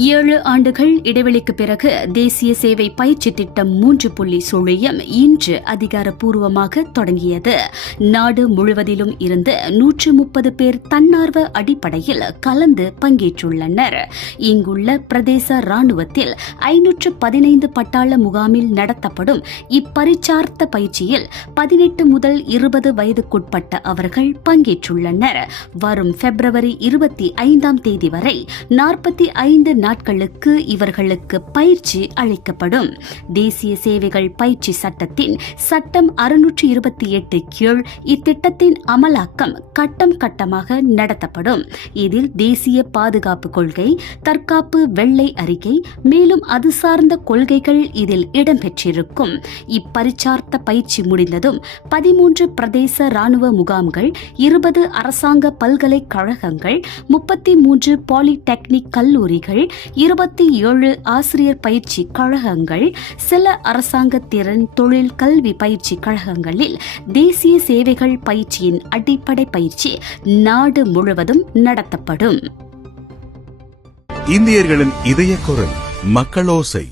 7 ஆண்டுகள் இடைவெளிக்கு பிறகு தேசிய சேவை பயிற்சி திட்டம் 3.0 இன்று அதிகாரப்பூர்வமாக தொடங்கியது. நாடு முழுவதிலும் இருந்து 130 பேர் தன்னார்வ அடிப்படையில் கலந்து பங்கேற்றுள்ளனர். இங்குள்ள பிரதேச ராணுவத்தில் 515 பட்டாள முகாமில் நடத்தப்படும் இப்பரிச்சார்த்த பயிற்சியில் 18 முதல் 20 வயதுக்குட்பட்ட அவர்கள் பங்கேற்றுள்ளனர். வரும் பிப்ரவரி 25ஆம் தேதி வரை 45 நாட்களுக்கு இவர்களுக்கு பயிற்சி அளிக்கப்படும். தேசிய சேவைகள் பயிற்சி சட்டத்தின் சட்டம் 628 கீழ் இத்திட்டத்தின் அமலாக்கம் கட்டம் கட்டமாக நடத்தப்படும். இதில் தேசிய பாதுகாப்பு கொள்கை, தற்காப்பு வெள்ளை அறிக்கை, மேலும் அது சார்ந்த கொள்கைகள் இதில் இடம்பெற்றிருக்கும். இப்பரிச்சார்த்த பயிற்சி முடிந்ததும் 13 பிரதேச ராணுவ முகாம்கள், 20 அரசாங்க பல்கலைக்கழகங்கள், 33 பாலிடெக்னிக் கல்லூரிகள், 27 ஆசிரியர் பயிற்சி கழகங்கள், சில அரசாங்க திறன் தொழில் கல்வி பயிற்சி கழகங்களில் தேசிய சேவைகள் பயிற்சியின் அடிப்படை பயிற்சி நாடு முழுவதும் நடத்தப்படும். இந்தியர்களின் இதய குரல் மக்களோசை.